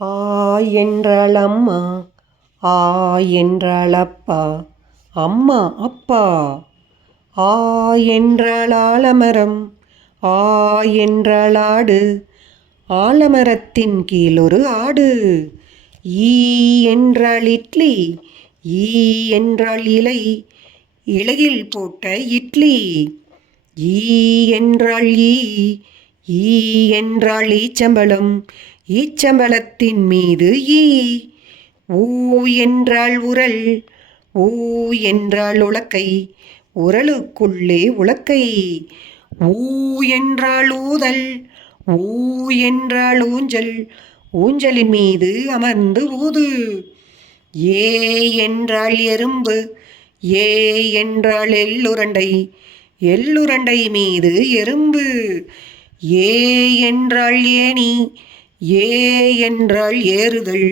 ஆ என்றாள் அம்மா, ஆ என்றாள் அப்பா, அம்மா அப்பா. ஆ என்றாள் ஆலமரம், ஆ என்றாள் ஆடு, ஆலமரத்தின் கீழ் ஒரு ஆடு. ஈ என்றாள் இட்லி, ஈ என்றாள் இலை, இலையில் போட்ட இட்லி. ஈ என்றாள் ஈ என்றாள் ஈச்சம்பழம், ஈச்சம்பழத்தின் மீது ஈ. ஊ என்றாள் உரல், ஊ என்றாள் உலக்கை, உரலுக்குள்ளே உலக்கை. ஊ என்றாள் ஊதல், ஊ என்றாள் ஊஞ்சல், ஊஞ்சலின் மீது அமர்ந்து ஊது. ஏ என்றாள் எறும்பு, ஏ என்றாள் எள்ளுருண்டை, எள்ளுருண்டை மீது எறும்பு. ஏ என்றாள் ஏணி, ஏ என்றாள் ஏறுதல்,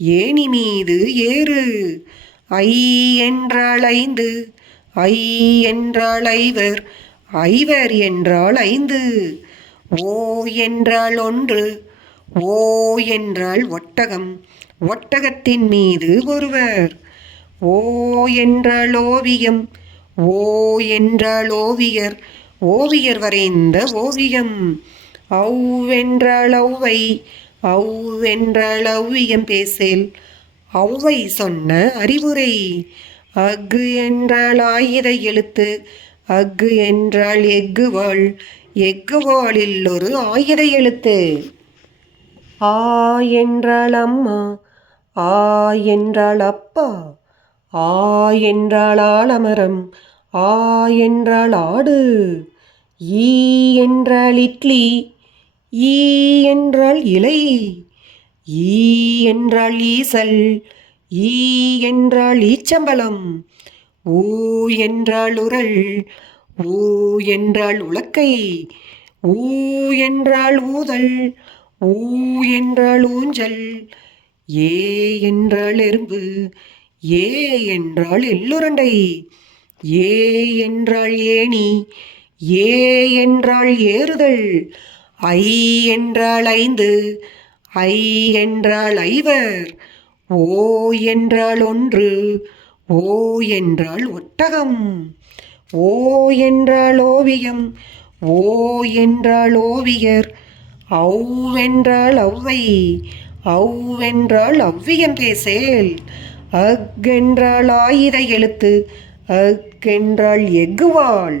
ஏணி மீது ஏறு. ஐ என்றாள் ஐந்து, ஐ என்றாள் ஐவர், ஐவர் என்றாள் ஐந்து. ஓ என்றாள் ஒன்று, ஓ என்றாள் ஒட்டகம், ஒட்டகத்தின் மீது ஒருவர். ஓ என்றாள் ஓவியம், ஓ என்றாள் ஓவியர், ஓவியர் வரைந்த ஓவியம். ஔ என்றாள் ஔவை, ஔ என்றாள் ஔவியம் பேசேல், ஔவை சொன்ன அறிவுரை. அஃது என்றாள் ஆயுத எழுத்து, அஃது என்றாள் எஃகுவாள், எஃகுவாளில் ஒரு ஆயுத எழுத்து. ஆ என்றாள் அம்மா, ஆ என்றாள் அப்பா, ஆ என்றாள் ஆலமரம், ஆ என்றாள் ஆடு. ஈ என்றாள் இட்லி, ஈ என்றாள் இலை, ஈ என்றாள் ஈசல், ஈ என்றாள் ஈச்சம்பழம். ஊ என்றாள் உரல், ஊ என்றாள் உலக்கை, ஊ என்றாள் ஊதல், ஊ என்றாள் ஊஞ்சல். ஏ என்றாள் எறும்பு, ஏ என்றாள் எள்ளுருண்டை, ஏ என்றாள் ஏணி, ஏ என்றாள் ஏறுதல். ஐ என்றாள் ஐந்து, ஐ என்றாள் ஐவர். ஓ என்றாள் ஒன்று, ஓ என்றாள் ஒட்டகம். ஓ என்றாள் ஓவியம், ஓ என்றாள் ஓவியர், ஔ என்றாள் ஔவை, ஔ என்றாள் ஔவியம் பேசேல். அஃ என்றாள் ஆயுத எழுத்து, அஃ என்றாள் எஃகுவாள்.